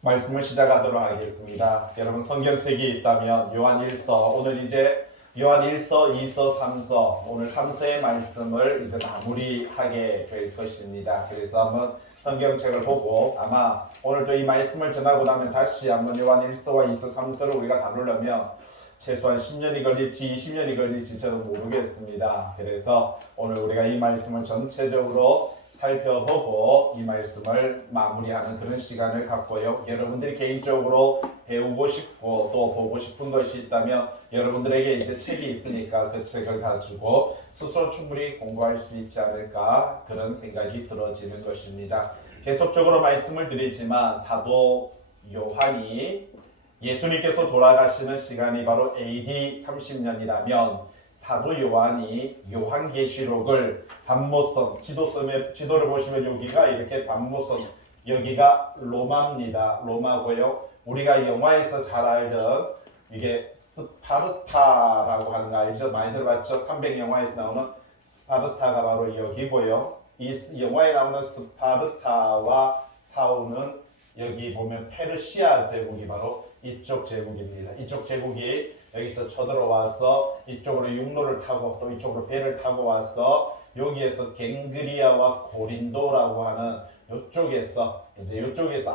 말씀을 시작하도록 하겠습니다. 여러분 성경책이 있다면 요한일서, 오늘 이제 요한일서, 2서, 3서, 오늘 3서의 말씀을 이제 마무리하게 될 것입니다. 그래서 한번 성경책을 보고 아마 오늘도 이 말씀을 전하고 나면 다시 한번 요한일서와 2서, 3서를 우리가 다루려면 최소한 10년이 걸릴지 20년이 걸릴지 저는 모르겠습니다. 그래서 오늘 우리가 이 말씀을 전체적으로 살펴보고 이 말씀을 마무리하는 그런 시간을 갖고요. 여러분들이 개인적으로 배우고 싶고 또 보고 싶은 것이 있다면 여러분들에게 이제 책이 있으니까 그 책을 가지고 스스로 충분히 공부할 수 있지 않을까 그런 생각이 들어지는 것입니다. 계속적으로 말씀을 드리지만 사도 요한이 예수님께서 돌아가시는 시간이 바로 AD 30년이라면 사도 요한이 요한계시록을 반모섬, 지도를 보시면 여기가 이렇게 반모섬, 여기가 로마입니다. 로마고요. 우리가 영화에서 잘 알던 이게 스파르타라고 하는 거 알죠? 많이 들어봤죠? 300 영화에서 나오는 스파르타가 바로 여기고요. 이 영화에 나오는 스파르타와 싸우는 여기 보면 페르시아 제국이 바로 이쪽 제국입니다. 이쪽 제국이 여기서 쳐들어와서 이쪽으로 육로를 타고 또 이쪽으로 배를 타고 와서 여기에서 갱그리아와 고린도라고 하는 이쪽에서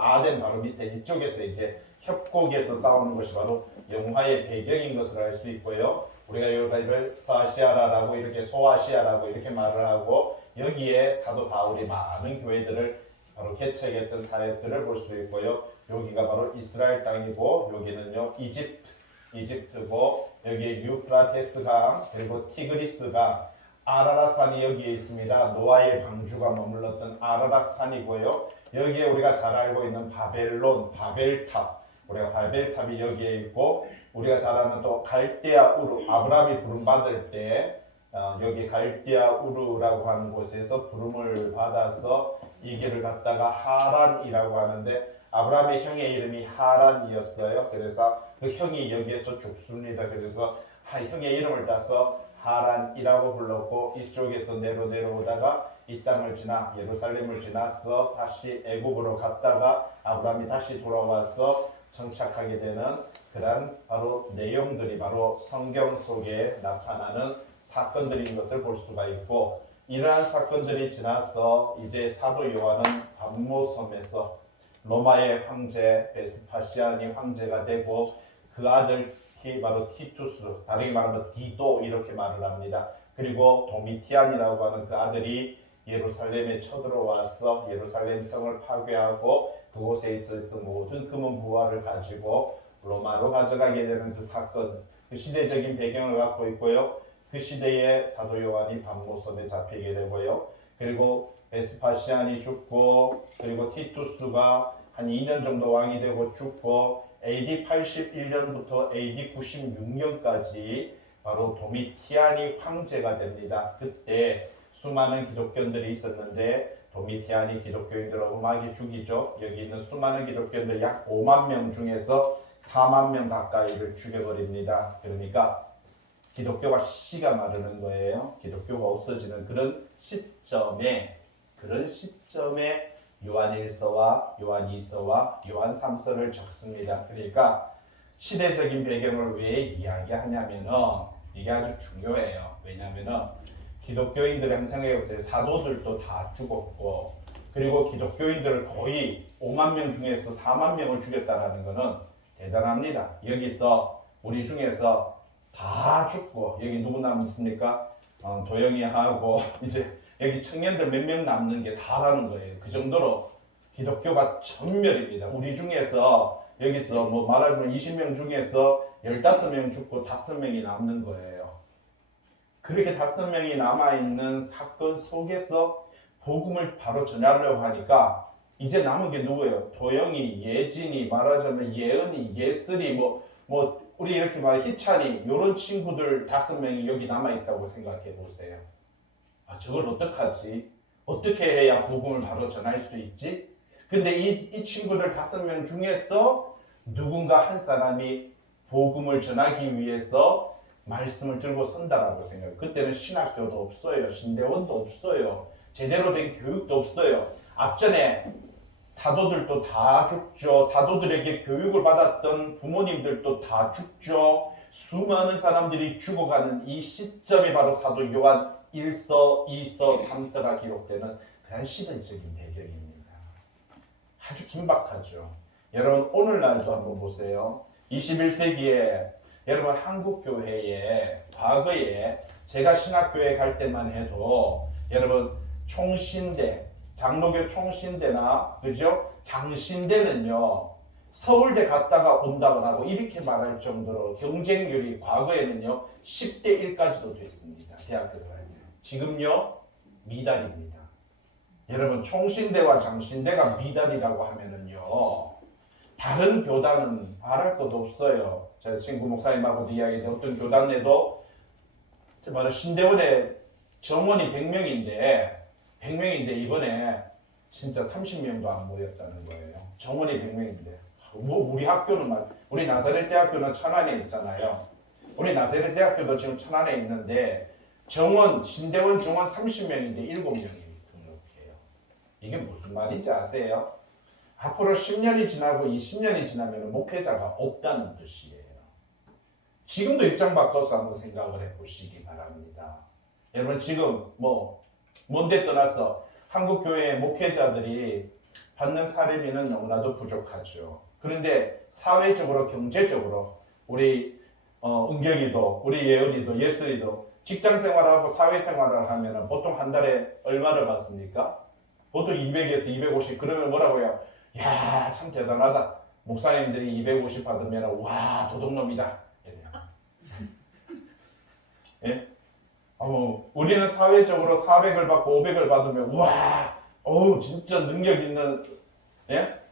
아덴 바로 밑에 이쪽에서 이제 협곡에서 싸우는 것이 바로 영화의 배경인 것을 알 수 있고요. 우리가 여기를 서아시아라고 이렇게 소아시아라고 이렇게 말을 하고 여기에 사도 바울이 많은 교회들을 바로 개척했던 사역들을 볼 수 있고요. 여기가 바로 이스라엘 땅이고 여기는요 이집트고 여기에 유프라테스강 그리고 티그리스강 아라라산이 여기에 있습니다. 노아의 방주가 머물렀던 아라라산이고요. 여기에 우리가 잘 알고 있는 바벨론, 바벨탑 우리가 바벨탑이 여기에 있고 우리가 잘 아는 또 갈대아 우르 아브라함이 부름 받을 때 여기 갈대아 우르라고 하는 곳에서 부름을 받아서 이 길을 갔다가 하란이라고 하는데 아브라함의 형의 이름이 하란이었어요. 그래서 그 형이 여기에서 죽습니다. 그래서 형의 이름을 따서 하란이라고 불렀고 이쪽에서 내려오다가 이 땅을 지나 예루살렘을 지나서 다시 애굽으로 갔다가 아브라함이 다시 돌아와서 정착하게 되는 그런 바로 내용들이 바로 성경 속에 나타나는 사건들인 것을 볼 수가 있고 이러한 사건들이 지나서 이제 사도 요한은 반모섬에서 로마의 황제 베스파시아니 황제가 되고 그 아들 바로 티투스, 다르게 말하면 디도 이렇게 말을 합니다. 그리고 도미티안이라고 하는 그 아들이 예루살렘에 쳐들어와서 예루살렘 성을 파괴하고 그곳에 있었던 모든 금은 부화를 가지고 로마로 가져가게 되는 그 사건, 그 시대적인 배경을 갖고 있고요. 그 시대에 사도 요한이 반모섬에 잡히게 되고요. 그리고 베스파시안이 죽고 그리고 티투스가 한 2년 정도 왕이 되고 죽고 AD 81년부터 AD 96년까지 바로 도미티안이 황제가 됩니다. 그때 수많은 기독교인들이 있었는데 도미티안이 기독교인들을 엄하게 죽이죠. 여기 있는 수많은 기독교인들 약 5만 명 중에서 4만 명 가까이를 죽여버립니다. 그러니까 기독교가 씨가 마르는 거예요. 기독교가 없어지는 그런 시점에 요한 1서와 요한 3서를 적습니다. 그러니까 시대적인 배경을 왜 이야기하냐면은 이게 아주 중요해요. 왜냐면은 기독교인들의 항상 해보세요. 사도들도 다 죽었고 그리고 기독교인들을 거의 5만 명 중에서 4만 명을 죽였다라는 것은 대단합니다. 여기서 우리 중에서 다 죽고 여기 누구 남습니까? 도영이하고 이제 여기 청년들 몇 명 남는 게 다라는 거예요. 그 정도로 기독교가 전멸입니다. 우리 중에서 여기서 뭐 말하자면 20명 중에서 15명 죽고 5명이 남는 거예요. 그렇게 5명이 남아있는 사건 속에서 복음을 바로 전하려고 하니까 이제 남은 게 누구예요? 도영이, 예진이, 말하자면 예은이, 예슬이 뭐 우리 이렇게 말 희찬이 이런 친구들 5명이 여기 남아있다고 생각해 보세요. 저걸 어떡하지? 어떻게 해야 복음을 바로 전할 수 있지? 근데 이 친구들 5명 중에서 누군가 한 사람이 복음을 전하기 위해서 말씀을 들고 선다라고 생각해요. 그때는 신학교도 없어요. 신대원도 없어요. 제대로 된 교육도 없어요. 앞전에 사도들도 다 죽죠. 사도들에게 교육을 받았던 부모님들도 다 죽죠. 수많은 사람들이 죽어가는 이 시점이 바로 사도 요한 1서, 2서, 3서가 기록되는 그런 시대적인 배경입니다. 아주 긴박하죠. 여러분 오늘날도 한번 보세요. 21세기에 여러분 한국교회에 과거에 제가 신학교에 갈 때만 해도 여러분 총신대, 장로교 총신대나 그죠? 장신대는요 서울대 갔다가 온다고 하고 이렇게 말할 정도로 경쟁률이 과거에는요 10대 1까지도 됐습니다. 대학교를 할 때. 지금요 미달입니다. 여러분 총신대와 장신대가 미달이라고 하면은요 다른 교단은 말할 것도 없어요. 제 친구 목사님하고도 이야기했는데 어떤 교단 내도 바로 신대원에 정원이 100명인데 이번에 진짜 30명도 안 모였다는 거예요. 정원이 100명인데 뭐 우리 학교는 우리 나사렛 대학교는 천안에 있잖아요. 우리 나사렛 대학교도 지금 천안에 있는데 신대원 정원 30명인데 7명이 등록해요. 이게 무슨 말인지 아세요? 앞으로 10년이 지나고 20년이 지나면 목회자가 없다는 뜻이에요. 지금도 입장 바꿔서 한번 생각을 해보시기 바랍니다. 여러분 지금 뭔데 떠나서 한국 교회의 목회자들이 받는 사례비는 너무나도 부족하죠. 그런데 사회적으로 경제적으로 우리 은경이도 우리 예은이도 예슬이도 직장 생활하고 사회 생활을 하면 보통 한 달에 얼마를 받습니까? 보통 200에서 250 그러면 뭐라고요? 야, 참 대단하다. 목사님들이 250 받으면 와 도둑놈이다. 예? 우리는 사회적으로 400을 받고 500을 받으면 와, 진짜 능력 있는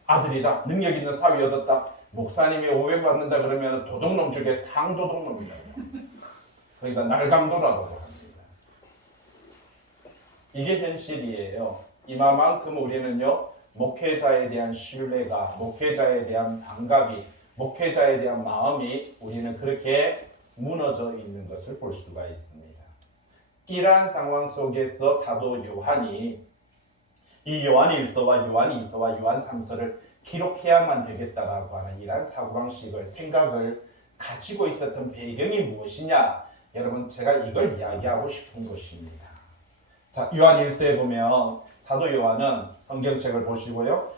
아들이다. 능력 있는 사위 얻었다. 목사님이 500 받는다 그러면 도둑놈 중에 상도둑놈이다. 그러니까 날강도라고 합니다. 이게 현실이에요. 이만큼 우리는요 목회자에 대한 신뢰가, 목회자에 대한 반갑이, 목회자에 대한 마음이 우리는 그렇게 무너져 있는 것을 볼 수가 있습니다. 이러한 상황 속에서 사도 요한이 이 요한 1서와 요한 2서와 요한 3서를 기록해야만 되겠다라고 하는 이러한 사고방식을 생각을 가지고 있었던 배경이 무엇이냐? 여러분 제가 이걸 이야기하고 싶은 것입니다. 자, 요한 1서에 보면 사도 요한은 성경책을 보시고요.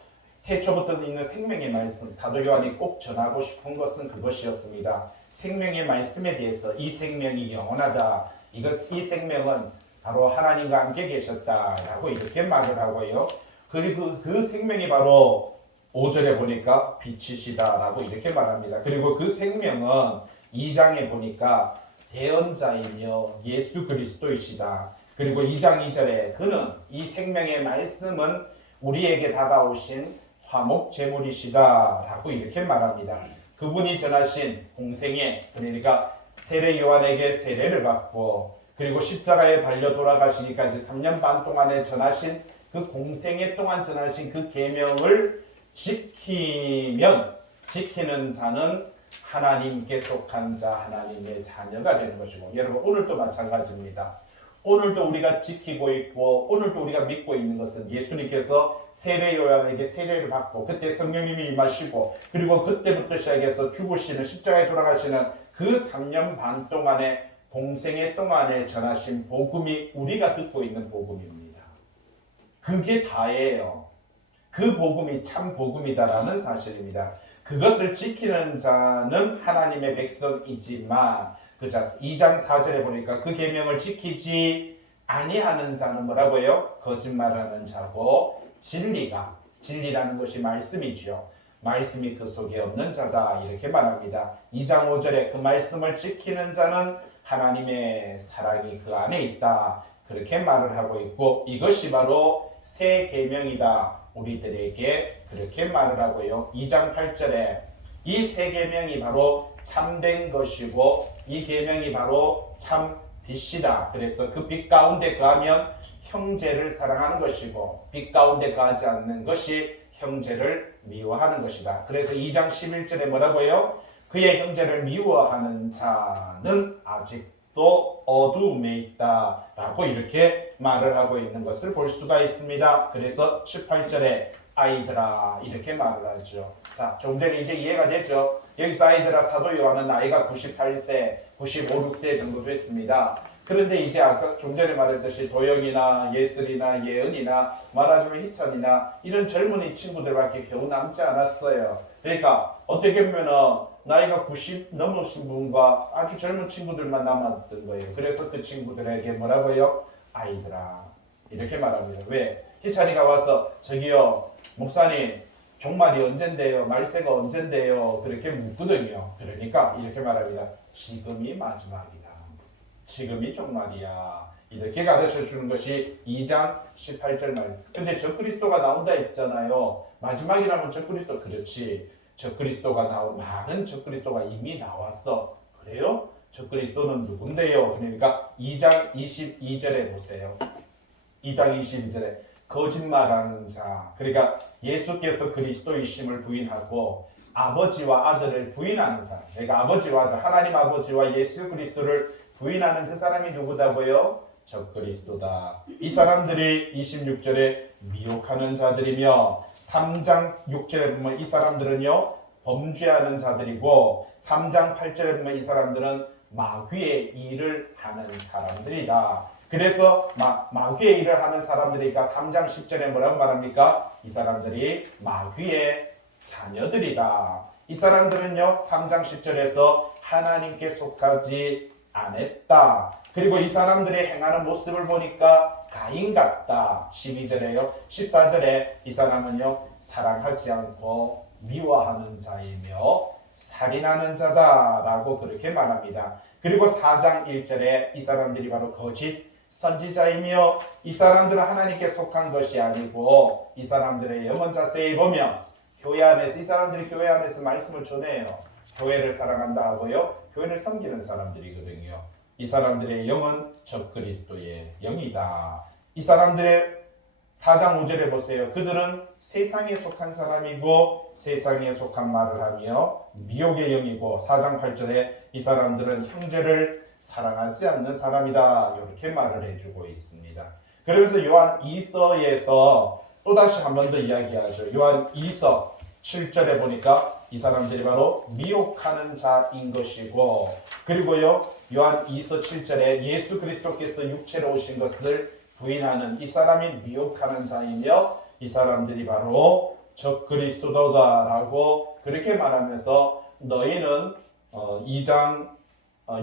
태초부터 있는 생명의 말씀, 사도 요한이 꼭 전하고 싶은 것은 그것이었습니다. 생명의 말씀에 대해서 이 생명이 영원하다. 이 생명은 바로 하나님과 함께 계셨다라고 이렇게 말을 하고요. 그리고 그 생명이 바로 5절에 보니까 빛이시다라고 이렇게 말합니다. 그리고 그 생명은 2장에 보니까 대언자이며 예수 그리스도이시다. 그리고 2장 2절에 그는 이 생명의 말씀은 우리에게 다가오신 화목제물이시다라고 이렇게 말합니다. 그분이 전하신 공생애, 그러니까 세례 요한에게 세례를 받고 그리고 십자가에 달려 돌아가시기까지 3년 반 동안에 전하신 그 공생애 동안 전하신 그 계명을 지키면 지키는 자는 하나님께 속한 자, 하나님의 자녀가 되는 것이고, 여러분 오늘도 마찬가지입니다. 오늘도 우리가 지키고 있고 오늘도 우리가 믿고 있는 것은 예수님께서 세례 요한에게 세례를 받고 그때 성령님이 임하시고 그리고 그때부터 시작해서 죽으시는 십자가에 돌아가시는 그 3년 반 동안의 공생애 동안에 전하신 복음이 우리가 듣고 있는 복음입니다. 그게 다예요. 그 복음이 참 복음이다라는 사실입니다. 그것을 지키는 자는 하나님의 백성이지만 2장 4절에 보니까 그 계명을 지키지 아니하는 자는 뭐라고요? 거짓말하는 자고 진리라는 것이 말씀이죠. 말씀이 그 속에 없는 자다 이렇게 말합니다. 2장 5절에 그 말씀을 지키는 자는 하나님의 사랑이 그 안에 있다 그렇게 말을 하고 있고 이것이 바로 새 계명이다 우리들에게 그렇게 말을 하고요. 2장 8절에 이 새 계명이 바로 참된 것이고 이 계명이 바로 참 빛이다. 그래서 그 빛 가운데 거하면 형제를 사랑하는 것이고 빛 가운데 거하지 않는 것이 형제를 미워하는 것이다. 그래서 2장 11절에 뭐라고요? 그의 형제를 미워하는 자는 아직도 어두움에 있다 라고 이렇게 말을 하고 있는 것을 볼 수가 있습니다. 그래서 18절에 아이들아 이렇게 말을 하죠. 자, 좀 전에 이제 이해가 되죠? 여기서 아이들아 사도 요한은 나이가 98세, 95, 6세 정도 됐습니다. 그런데 이제 아까 좀 전에 말했듯이 도영이나 예슬이나 예은이나 말하자면 희찬이나 이런 젊은이 친구들밖에 겨우 남지 않았어요. 그러니까 어떻게 보면은 나이가 90 넘으신 분과 아주 젊은 친구들만 남았던 거예요. 그래서 그 친구들에게 뭐라고요? 아이들아 이렇게 말합니다. 왜? 희찬이가 와서 저기요 목사님 종말이 언젠데요? 말세가 언젠데요? 그렇게 묻거든요. 그러니까 이렇게 말합니다. 지금이 마지막이다. 지금이 종말이야. 이렇게 가르쳐 주는 것이 2장 18절 말. 근데 적그리스도가 나온다 했잖아요. 마지막이라면 적그리스도 그렇지. 적그리스도가 많은 적그리스도가 이미 나왔어. 그래요? 적그리스도는 누군데요? 그러니까 2장 22절에 보세요. 2장 22절에 거짓말하는 자. 그러니까 예수께서 그리스도이심을 부인하고 아버지와 아들을 부인하는 사람. 그러니까 아버지와 아들, 하나님 아버지와 예수 그리스도를 부인하는 그 사람이 누구다고요? 적그리스도다. 이 사람들이 26절에 미혹하는 자들이며 3장 6절에 보면 이 사람들은요 범죄하는 자들이고 3장 8절에 보면 이 사람들은 마귀의 일을 하는 사람들이다. 그래서 마귀의 일을 하는 사람들이니까 3장 10절에 뭐라고 말합니까? 이 사람들이 마귀의 자녀들이다. 이 사람들은요 3장 10절에서 하나님께 속하지 않았다. 그리고 이 사람들이 행하는 모습을 보니까 가인 같다. 12절에요. 14절에 이 사람은요 사랑하지 않고 미워하는 자이며 살인하는 자다라고 그렇게 말합니다. 그리고 4장 1절에 이 사람들이 바로 거짓 선지자이며 이 사람들은 하나님께 속한 것이 아니고 이 사람들의 영혼 자세히 보면 교회 안에서 이 사람들이 교회 안에서 말씀을 전해요. 교회를 사랑한다 하고요. 교회를 섬기는 사람들이거든요. 이 사람들의 영은 적그리스도의 영이다. 이 사람들의 4장 5절에 보세요. 그들은 세상에 속한 사람이고 세상에 속한 말을 하며 미혹의 영이고 4장 8절에 이 사람들은 형제를 사랑하지 않는 사람이다. 이렇게 말을 해주고 있습니다. 그러면서 요한 2서에서 또다시 한 번 더 이야기하죠. 요한 2서 7절에 보니까 이 사람들이 바로 미혹하는 자인 것이고 그리고요 요한 2서 7절에 예수 그리스도께서 육체로 오신 것을 부인하는 이 사람이 미혹하는 자이며 이 사람들이 바로 적그리스도다라고 그렇게 말하면서 너희는 2장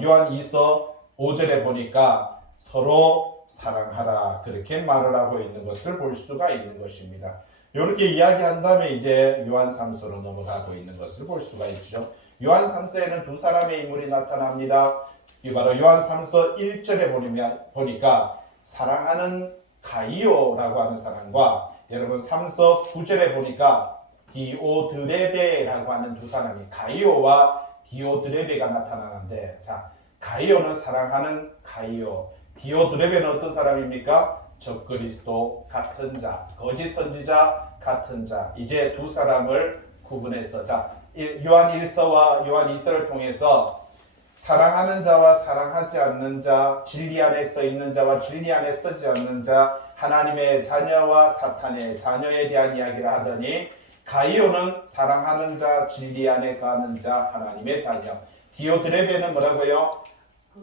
요한 2서 5절에 보니까 서로 사랑하라 그렇게 말을 하고 있는 것을 볼 수가 있는 것입니다. 이렇게 이야기한 다음에 이제 요한 3서로 넘어가고 있는 것을 볼 수가 있죠. 요한 3서에는 두 사람의 인물이 나타납니다. 이 바로 요한 3서 1절에 보니까 사랑하는 가이오라고 하는 사람과 여러분 3서 9절에 보니까 디오드레베라고 하는 두 사람이 가이오와 디오드레베가 나타나는데 자 가이오는 사랑하는 가이오 디오드레베는 어떤 사람입니까? 적그리스도 같은 자, 거짓 선지자 같은 자. 이제 두 사람을 구분해서 자, 요한 1서와 요한 2서를 통해서 사랑하는 자와 사랑하지 않는 자, 진리 안에 써 있는 자와 진리 안에 쓰지 않는 자, 하나님의 자녀와 사탄의 자녀에 대한 이야기를 하더니 가이오는 사랑하는 자, 진리 안에 거하는 자, 하나님의 자녀. 디오드레베는 뭐라고요?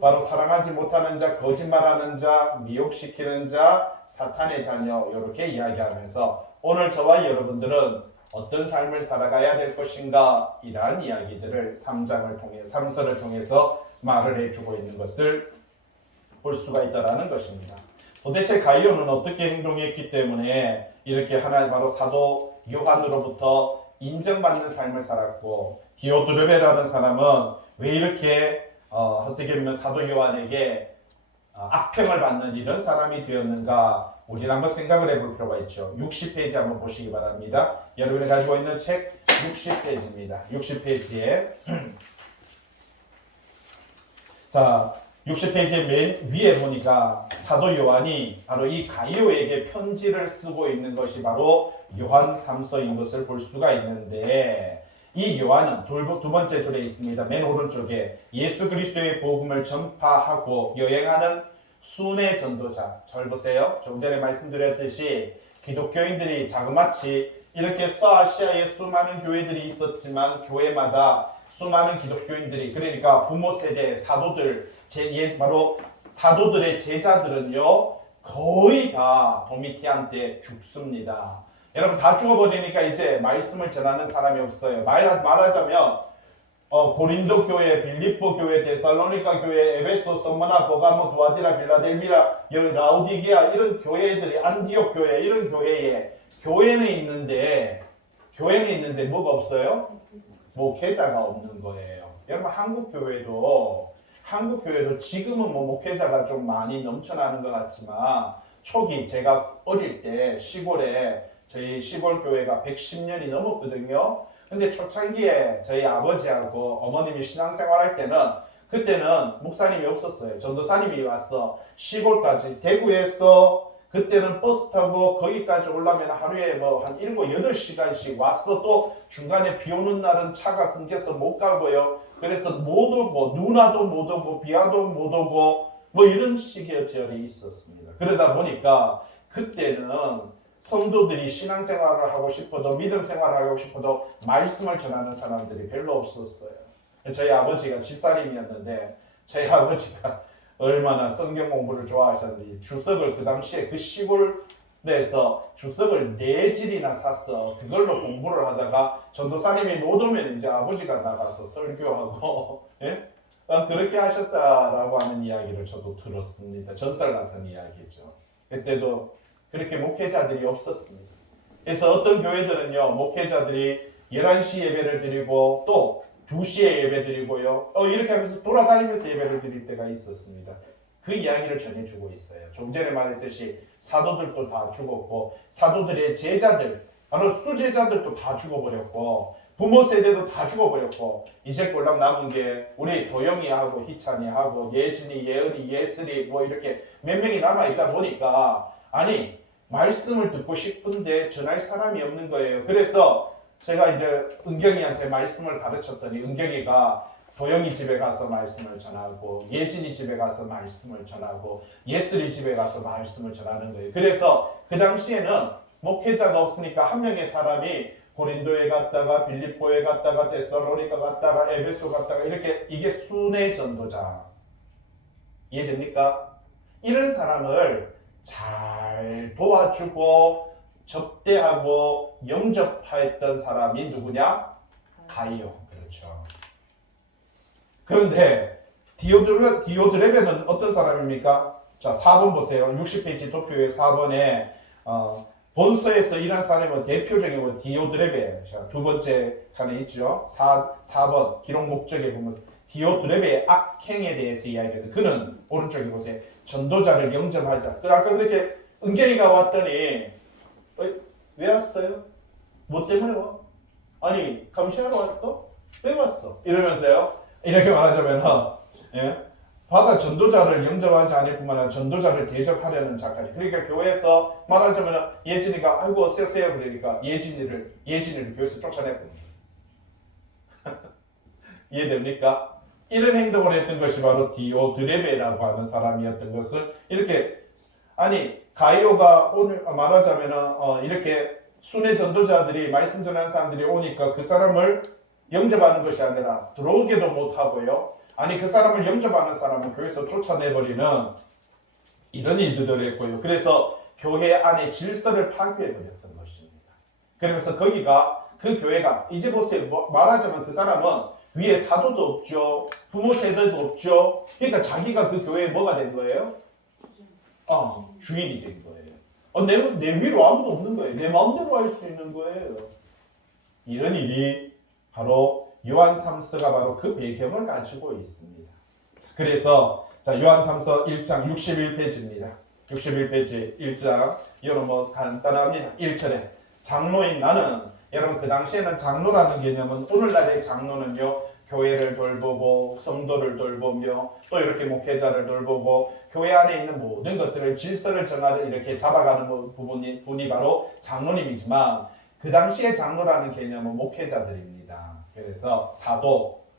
바로 사랑하지 못하는 자, 거짓말하는 자, 미혹시키는 자, 사탄의 자녀 이렇게 이야기하면서 오늘 저와 여러분들은 어떤 삶을 살아가야 될 것인가 이러한 이야기들을 3서를 통해서 말을 해주고 있는 것을 볼 수가 있다는 것입니다. 도대체 가이오는 어떻게 행동했기 때문에 이렇게 하나님 바로 사도 요한으로부터 인정받는 삶을 살았고 디오드레베라는 사람은 왜 이렇게 어떻게 보면 사도 요한에게 악평을 받는 이런 사람이 되었는가 우리는 한번 생각을 해볼 필요가 있죠. 60페이지 한번 보시기 바랍니다. 여러분이 가지고 있는 책 60페이지입니다. 60페이지에 자 60페이지 맨 위에 보니까 사도 요한이 바로 이 가이오에게 편지를 쓰고 있는 것이 바로 요한 3서인 것을 볼 수가 있는데 이 요한은 두 번째 줄에 있습니다. 맨 오른쪽에 예수 그리스도의 복음을 전파하고 여행하는 순회 전도자. 잘 보세요. 좀 전에 말씀드렸듯이 기독교인들이 자그마치 이렇게 서아시아에 수많은 교회들이 있었지만 교회마다 수많은 기독교인들이 그러니까 부모 세대 사도들 바로 사도들의 제자들은요 거의 다 도미티안 때 죽습니다. 여러분 다 죽어버리니까 이제 말씀을 전하는 사람이 없어요. 말하자면 고린도 교회, 빌립보 교회, 데살로니가 교회, 에베소, 소마나, 보가모, 두아디라, 빌라델비라, 라우디게아 이런 교회들이 안디옥 교회 이런 교회는 있는데 뭐가 없어요? 목회자가 없는 거예요. 여러분 한국 교회도 지금은 뭐 목회자가 좀 많이 넘쳐나는 것 같지만 초기 제가 어릴 때 시골에 저희 시골 교회가 110년이 넘었거든요. 근데 초창기에 저희 아버지하고 어머님이 신앙생활할 때는 그때는 목사님이 없었어요. 전도사님이 와서 시골까지 대구에서 그때는 버스 타고 거기까지 오려면 하루에 뭐 한 7, 8시간씩 왔어. 또 중간에 비 오는 날은 차가 끊겨서 못 가고요. 그래서 못 오고 누나도 못 오고 비와도 못 오고 뭐 이런 식의 절이 있었습니다. 그러다 보니까 그때는 성도들이 신앙생활을 하고 싶어도 믿음 생활을 하고 싶어도 말씀을 전하는 사람들이 별로 없었어요. 저희 아버지가 집사님이었는데 저희 아버지가 얼마나 성경 공부를 좋아하셨는지 주석을 그 당시에 그 시골에서 주석을 4질이나 사서 그걸로 공부를 하다가 전도사님이 못 오면 이제 아버지가 나가서 설교하고 예? 그렇게 하셨다라고 하는 이야기를 저도 들었습니다. 전설 같은 이야기죠. 그때도 그렇게 목회자들이 없었습니다. 그래서 어떤 교회들은요 목회자들이 11시 예배를 드리고 또 2시에 예배 드리고요. 이렇게 하면서 돌아다니면서 예배를 드릴 때가 있었습니다. 그 이야기를 전해주고 있어요. 좀 전에 말했듯이 사도들도 다 죽었고 사도들의 제자들 바로 수제자들도 다 죽어버렸고 부모 세대도 다 죽어버렸고 이제 꼴랑 남은 게 우리 도영이하고 희찬이하고 예진이, 예은이, 예슬이 뭐 이렇게 몇 명이 남아있다 보니까 아니 말씀을 듣고 싶은데 전할 사람이 없는 거예요. 그래서 제가 이제 은경이한테 말씀을 가르쳤더니 은경이가 도영이 집에 가서 말씀을 전하고 예진이 집에 가서 말씀을 전하고 예슬이 집에 가서 말씀을 전하는 거예요. 그래서 그 당시에는 목회자가 없으니까 한 명의 사람이 고린도에 갔다가 빌립보에 갔다가 데살로니가 갔다가 에베소 갔다가 이렇게 이게 순회 전도자. 이해됩니까? 이런 사람을 잘 도와주고 접대하고 영접했던 사람이 누구냐? 가이오. 그렇죠. 그런데 디오드레베는 어떤 사람입니까? 자, 4번 보세요. 60페이지 도표의 4번에 본서에서 일한 사람은 대표적인 디오드레베. 자, 두 번째 칸에 있죠. 4번 기록 목적에 보면 디오드레베의 악행에 대해서 이야기해요. 그는 오른쪽에 보세요. 전도자를 영접하자. 아까 그렇게 은경이가 왔더니 왜 왔어요? 뭐 때문에 와? 아니 감시하러 왔어? 왜 왔어? 이러면서요. 이렇게 말하자면 바다 전도자를 영접하지 않을 뿐만 아니라 전도자를 대접하려는 자까지. 그러니까 교회에서 말하자면 예진이가 아이고 어서오세요 그러니까 예진이를 교회에서 쫓아냈거든요. 이해됩니까? 이런 행동을 했던 것이 바로 디오드레베라고 하는 사람이었던 것을 이렇게 아니 가이오가 오늘 말하자면 이렇게 순회 전도자들이 말씀 전하는 사람들이 오니까 그 사람을 영접하는 것이 아니라 들어오게도 못하고요. 아니 그 사람을 영접하는 사람은 교회에서 쫓아내버리는 이런 일들을 했고요. 그래서 교회 안에 질서를 파괴해버렸던 것입니다. 그러면서 그 교회가 이제 보세요. 말하자면 그 사람은 위에 사도도 없죠. 부모 세대도 없죠. 그러니까 자기가 그 교회에 뭐가 된 거예요? 주인이 된 거예요. 내 위로 아무도 없는 거예요. 내 마음대로 할 수 있는 거예요. 이런 일이 바로 요한 3서가 바로 그 배경을 가지고 있습니다. 그래서 요한 3서 1장 61페이지입니다. 61페이지 1장 이거는 뭐 간단합니다. 1절에 장로인 나는 여러분 그 당시에는 장로라는 개념은 오늘날의 장로는요 교회를 돌보고 성도를 돌보며 또 이렇게 목회자를 돌보고 교회 안에 있는 모든 것들을 질서를 정하는 이렇게 잡아가는 분이 바로 장로님이지만 그 당시에 장로라는 개념은 목회자들입니다. 그래서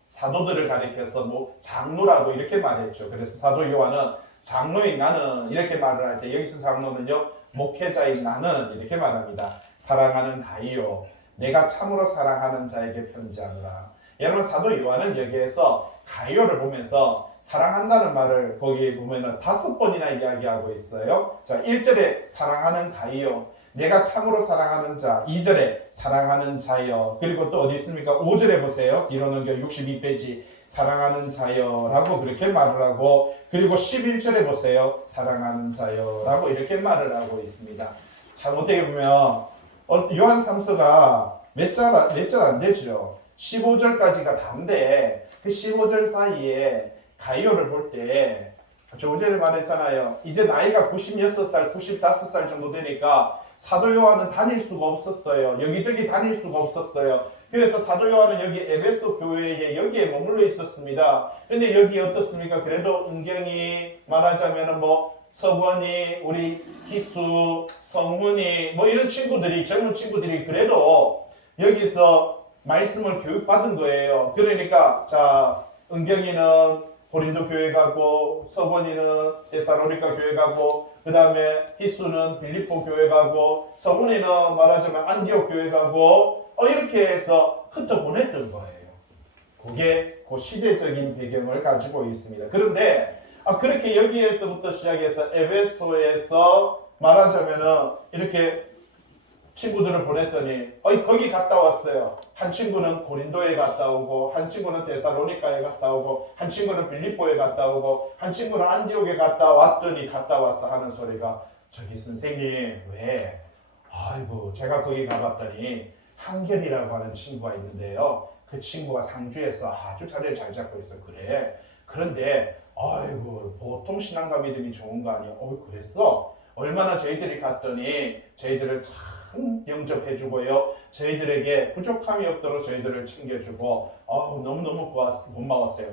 사도들을 가리켜서 장로라고 이렇게 말했죠. 그래서 사도 요한은 장로인 나는 이렇게 말을 할 때 여기서 장로는요 목회자인 나는 이렇게 말합니다. 사랑하는 가이요, 내가 참으로 사랑하는 자에게 편지하노라. 여러분, 사도 요한은 여기에서 가이오를 보면서 사랑한다는 말을 거기 보면은 5번이나 이야기하고 있어요. 자, 1절에 사랑하는 가이요, 내가 참으로 사랑하는 자. 2절에 사랑하는 자여. 그리고 또 어디 있습니까? 5절에 보세요. 이론은교 62페이지 사랑하는 자여 라고 그렇게 말을 하고, 그리고 11절에 보세요. 사랑하는 자여 라고 이렇게 말을 하고 있습니다. 참 어떻게 보면 요한 3서가 몇 절 안 되죠. 15절까지가 다인데 그 15절 사이에 가이오를 볼 때 조금 전에 말했잖아요. 이제 나이가 96살, 95살 정도 되니까 사도 요한은 다닐 수가 없었어요. 여기저기 다닐 수가 없었어요. 그래서 사도 요한은 여기 에베소 교회에 여기에 머물러 있었습니다. 근데 여기 어떻습니까? 그래도 은경이 말하자면은 뭐 서건이, 우리 희수, 성훈이 뭐 이런 친구들이, 젊은 친구들이 그래도 여기서 말씀을 교육받은 거예요. 그러니까 자, 은경이는 고린도 교회 가고, 서건이는 데살로니가 교회 가고, 그 다음에 희수는 빌립보 교회 가고, 성훈이는 말하자면 안디옥 교회 가고, 이렇게 해서 흩어보냈던 거예요. 그게 그 시대적인 배경을 가지고 있습니다. 그런데 그렇게 여기에서부터 시작해서 에베소에서 말하자면은 이렇게 친구들을 보냈더니 거기 갔다 왔어요. 한 친구는 고린도에 갔다 오고, 한 친구는 데살로니가에 갔다 오고, 한 친구는 빌립보에 갔다 오고, 한 친구는 안디옥에 갔다 왔더니 갔다 왔어 하는 소리가, 저기 선생님 왜? 아이고, 제가 거기 가봤더니 한결이라고 하는 친구가 있는데요. 그 친구가 상주에서 아주 자리를 잘 잡고 있어. 그래. 그런데 아이고, 보통 신앙과 믿음이 좋은 거 아니야? 그랬어? 얼마나 저희들이 갔더니 저희들을 참 영접해주고요. 저희들에게 부족함이 없도록 저희들을 챙겨주고 너무너무 고마웠어요.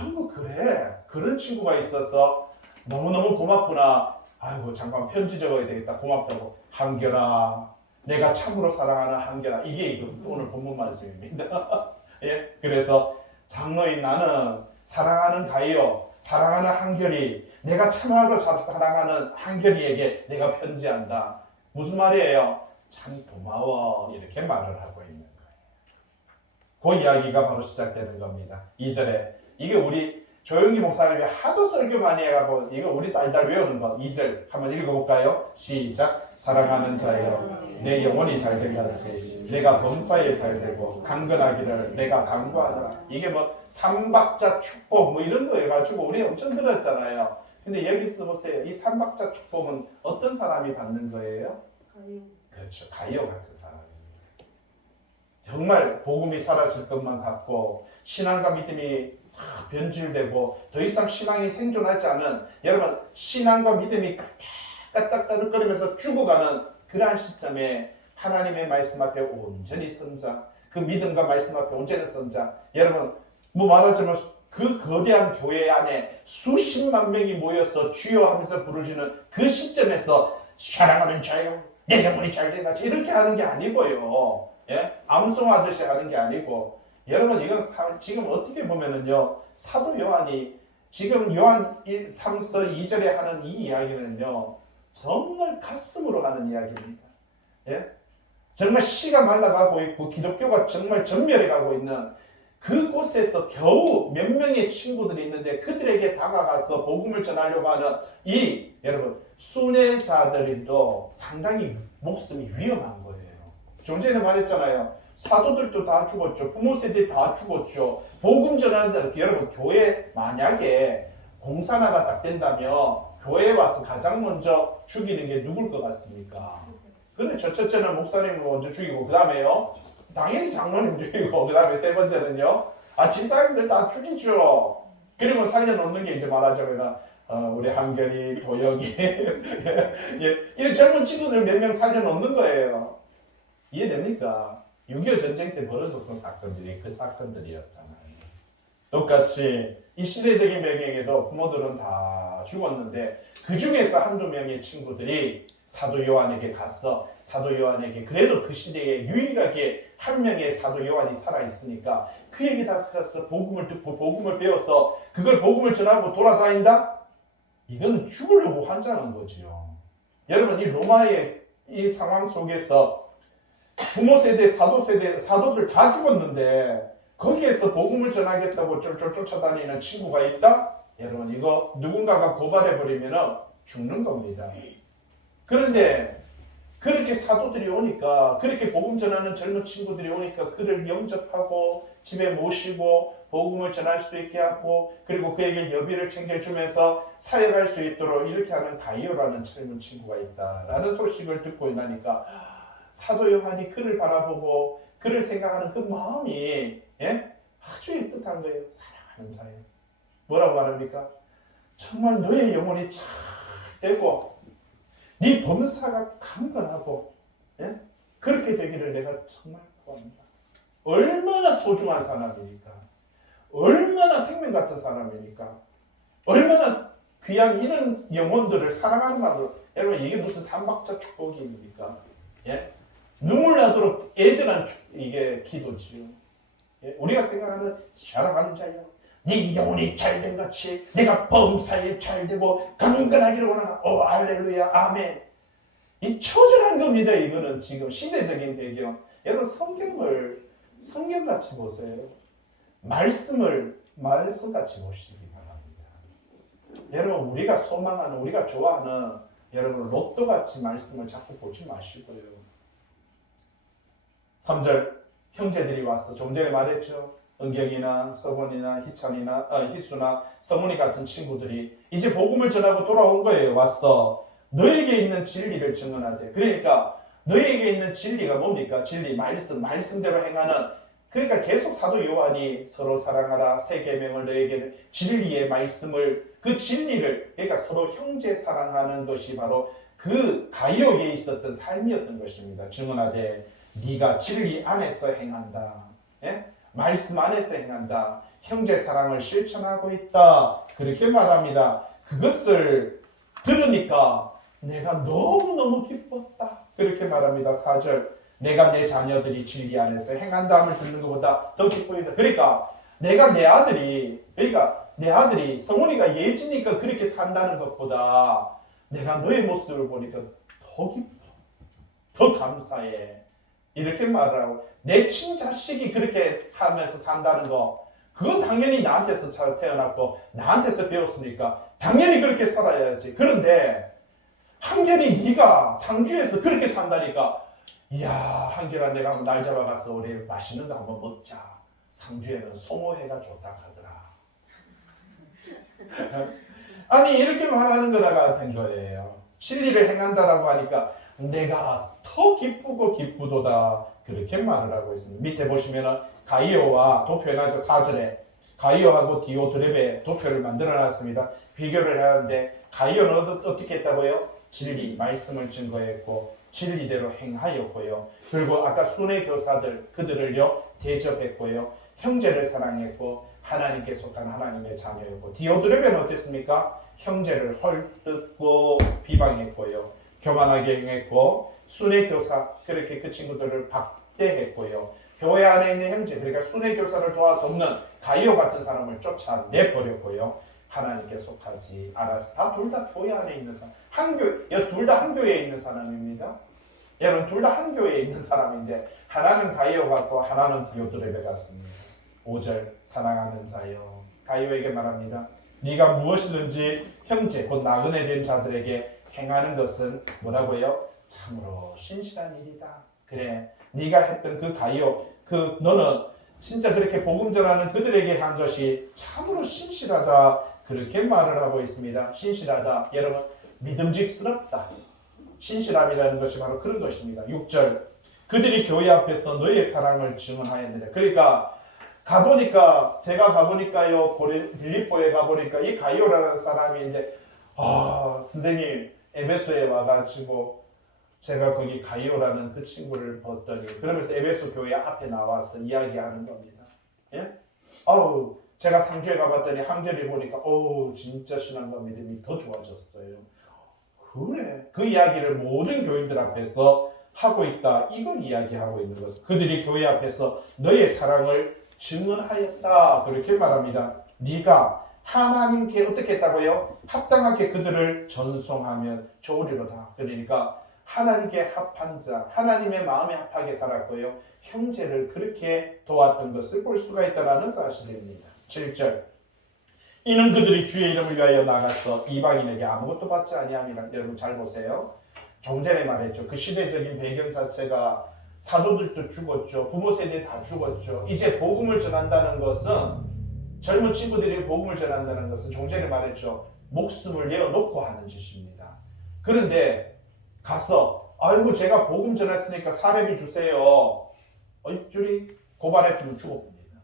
아이고, 그래. 그런 친구가 있어서 너무너무 고맙구나. 아이고, 잠깐 편지 적어야 되겠다. 고맙다고. 한결아, 내가 참으로 사랑하는 한결아. 이게 오늘 본문 말씀입니다. 예? 그래서 장로인 나는 사랑하는 가이요, 사랑하는 한결이, 내가 참으로 사랑하는 한결이에게 내가 편지한다. 무슨 말이에요? 참 고마워. 이렇게 말을 하고 있는 거예요. 그 이야기가 바로 시작되는 겁니다. 2절에 이게 우리 조용기 목사님이 하도 설교 많이 해가지고 이거 우리 딸 외우는 거. 2절 한번 읽어볼까요? 시작. 사랑하는 자여, 내 영혼이 잘된 같이 내가 범사에 잘되고 강건하기를 내가 간구하노라. 이게 뭐 삼박자 축복 뭐 이런 거 해가지고 우리 엄청 들었잖아요. 근데 여기서 보세요. 이 삼박자 축복은 어떤 사람이 받는 거예요? 가이오. 그렇죠. 가이오 같은 사람입니다. 정말 복음이 사라질 것만 같고 신앙과 믿음이 변질되고 더 이상 신앙이 생존하지 않은, 여러분 신앙과 믿음이 까딱까딱거리면서 죽어가는 그러한 시점에 하나님의 말씀 앞에 온전히 선자, 그 믿음과 말씀 앞에 온전히 선자, 여러분 뭐 말하자면 그 거대한 교회 안에 수십만 명이 모여서 주여 하면서 부르시는 그 시점에서 사랑하는 자요, 내 영혼이 잘돼가지고 이렇게 하는 게 아니고요. 예? 암송하듯이 하는 게 아니고, 여러분 이건 지금 어떻게 보면은요, 사도 요한이 지금 요한 3서 2절에 하는 이 이야기는요, 정말 가슴으로 하는 이야기입니다. 예? 정말 씨가 말라가고 있고 기독교가 정말 전멸해가고 있는 그곳에서 겨우 몇 명의 친구들이 있는데 그들에게 다가가서 복음을 전하려고 하는 이 여러분 순회자들도 상당히 목숨이 위험한 거예요. 좀 전에 말했잖아요. 사도들도 다 죽었죠. 부모 세대 다 죽었죠. 복음 전하는 자들, 여러분 교회 만약에 공산화가 딱 된다면 교회에 와서 가장 먼저 죽이는 게 누굴 것 같습니까? 그렇죠. 첫째는 목사님을 먼저 죽이고, 그 다음에요, 당연히 장로님 죽이고, 그 다음에 세 번째는요, 집사님들 다 죽이죠. 그리고 살려놓는 게 이제 말하자면 우리 한결이, 도영이 예, 이 젊은 친구들 몇 명 살려놓는 거예요. 이해됩니까? 6.25 전쟁 때 벌어졌던 사건들이 그 사건들이었잖아요. 똑같이 이 시대적인 배경에도 부모들은 다 죽었는데 그 중에서 한두 명의 친구들이 사도 요한에게 갔어. 사도 요한에게 그래도 그 시대에 유일하게 한 명의 사도 요한이 살아있으니까 그에게 다 가서 복음을 듣고 복음을 배워서 그걸 복음을 전하고 돌아다닌다? 이건 죽으려고 환장한 거지요. 여러분 이 로마의 이 상황 속에서 부모 세대, 사도 세대, 사도들 다 죽었는데 거기에서 복음을 전하겠다고 쫄쫄 쫓아다니는 친구가 있다? 여러분 이거 누군가가 고발해버리면 죽는 겁니다. 그런데 그렇게 사도들이 오니까, 그렇게 복음 전하는 젊은 친구들이 오니까 그를 영접하고 집에 모시고 복음을 전할 수 있게 하고, 그리고 그에게 여비를 챙겨주면서 사역할 수 있도록 이렇게 하는 가이오라는 젊은 친구가 있다라는 소식을 듣고 나니까 사도 요한이 그를 바라보고 그를 생각하는 그 마음이 아주 애틋한 거예요. 사랑하는 자예요. 뭐라고 말합니까? 정말 너의 영혼이 잘 되고 네 범사가 강건하고 그렇게 되기를 내가 정말 구합니다. 얼마나 소중한 사람이니까, 얼마나 생명 같은 사람이니까, 얼마나 귀한 이런 영혼들을 사랑하는 마음으로, 여러분 이게 무슨 삼박자 축복입니까? 눈물 나도록 애절한 이게 기도지요. 우리가 생각하는 사랑하는 자여, 네 영혼이 잘된 같이 내가 범사에 잘되고 강건하기를 원하나. 오 할렐루야 아멘. 이 처절한 겁니다. 이거는 지금 시대적인 배경. 여러분 성경같이 보세요. 말씀을 말씀같이 보시기 바랍니다. 여러분 우리가 소망하는, 우리가 좋아하는 여러분 로또같이 말씀을 자꾸 보지 마시고요. 3절 형제들이 왔어. 좀 전에 말했죠. 은경이나 서본이나 희수나 서문이 같은 친구들이 이제 복음을 전하고 돌아온 거예요. 왔어. 너에게 있는 진리를 증언하되. 그러니까 너에게 있는 진리가 뭡니까? 진리, 말씀대로 행하는. 그러니까 계속 사도 요한이 서로 사랑하라, 새 계명을 너에게, 진리의 말씀을, 그 진리를, 그러니까 서로 형제 사랑하는 것이 바로 그 가이오에 있었던 삶이었던 것입니다. 증언하되 네가 진리 안에서 행한다. 말씀 안에서 행한다. 형제 사랑을 실천하고 있다. 그렇게 말합니다. 그것을 들으니까 내가 너무너무 기뻤다. 그렇게 말합니다. 4절 내가 내 자녀들이 진리 안에서 행한다함을 듣는 것보다 더 기쁩니다. 그러니까 내가 내 아들이 성훈이가 예지니까 그렇게 산다는 것보다 내가 너의 모습을 보니까 더 기뻐. 더 감사해. 이렇게 말을 하고, 내 친자식이 그렇게 하면서 산다는 거, 그건 당연히 나한테서 태어났고 나한테서 배웠으니까 당연히 그렇게 살아야지. 그런데 한결이 네가 상주에서 그렇게 산다니까, 이야 한결아 내가 한번 날 잡아가서 우리 맛있는 거 한번 먹자. 상주에는 송어회가 좋다 하더라. 아니 이렇게 말하는 거나 같은 거예요. 진리를 행한다라고 하니까 내가 더 기쁘고 기쁘도다. 그렇게 말을 하고 있습니다. 밑에 보시면은 가이오와 도표해놨죠. 4절에 가이오하고 디오드렙의 도표를 만들어놨습니다. 비교를 하는데 가이오는 어떻게 했다고요? 진리, 말씀을 증거했고 진리대로 행하였고요. 그리고 아까 순회 교사들 그들을요 대접했고요. 형제를 사랑했고 하나님께 속한 하나님의 자녀였고, 디오드렙은 어땠습니까? 형제를 헐뜯고 비방했고요. 교만하게 행했고, 순회교사, 그렇게 그 친구들을 박대했고요. 교회 안에 있는 형제, 그러니까 순회교사를 돕는 가이오 같은 사람을 쫓아내버렸고요. 하나님께 속하지 않아서 둘 다 교회 안에 있는 사람, 둘 다 한 교회에 있는 사람입니다. 여러분 둘 다 한 교회에 있는 사람인데 하나는 가이오 같고 하나는 디오드렙 같습니다. 5절 사랑하는 자여, 가이오에게 말합니다. 네가 무엇이든지 형제 곧 나그네 된 자들에게 행하는 것은 뭐라고요? 참으로 신실한 일이다. 그래, 네가 했던 그 가이오, 너는 진짜 그렇게 복음 전하는 그들에게 한 것이 참으로 신실하다. 그렇게 말을 하고 있습니다. 신실하다. 여러분 믿음직스럽다. 신실함이라는 것이 바로 그런 것입니다. 6절 그들이 교회 앞에서 너의 사랑을 증언하였느냐. 그러니까 제가 가보니까요, 빌립보에 가보니까 이 가이오라는 사람인데, 선생님 에베소에 와가지고 제가 거기 가이오라는 그 친구를 봤더니, 그러면서 에베소 교회 앞에 나와서 이야기하는 겁니다. 제가 상주에 가봤더니 한결이 보니까 진짜 신앙과 믿음이 더 좋아졌어요. 그래, 그 이야기를 모든 교인들 앞에서 하고 있다. 이걸 이야기하고 있는 거죠. 그들이 교회 앞에서 너의 사랑을 증언하였다. 그렇게 말합니다. 네가 하나님께 어떻게 했다고요? 합당하게 그들을 전송하면 좋으리로다. 그러니까 하나님께 합한 자, 하나님의 마음에 합하게 살았고요. 형제를 그렇게 도왔던 것을 볼 수가 있다는 사실입니다. 7절. 이는 그들이 주의 이름을 위하여 나가서 이방인에게 아무것도 받지 아니함이라. 여러분 잘 보세요. 좀 전에 말했죠. 그 시대적인 배경 자체가 사도들도 죽었죠. 부모 세대 다 죽었죠. 이제 복음을 전한다는 것은 젊은 친구들이 복음을 전한다는 것은 좀 전에 말했죠. 목숨을 내어놓고 하는 짓입니다. 그런데 가서 아이고 제가 복음 전했으니까 사례비 주세요. 입줄이 고발했으면 죽어봅니다.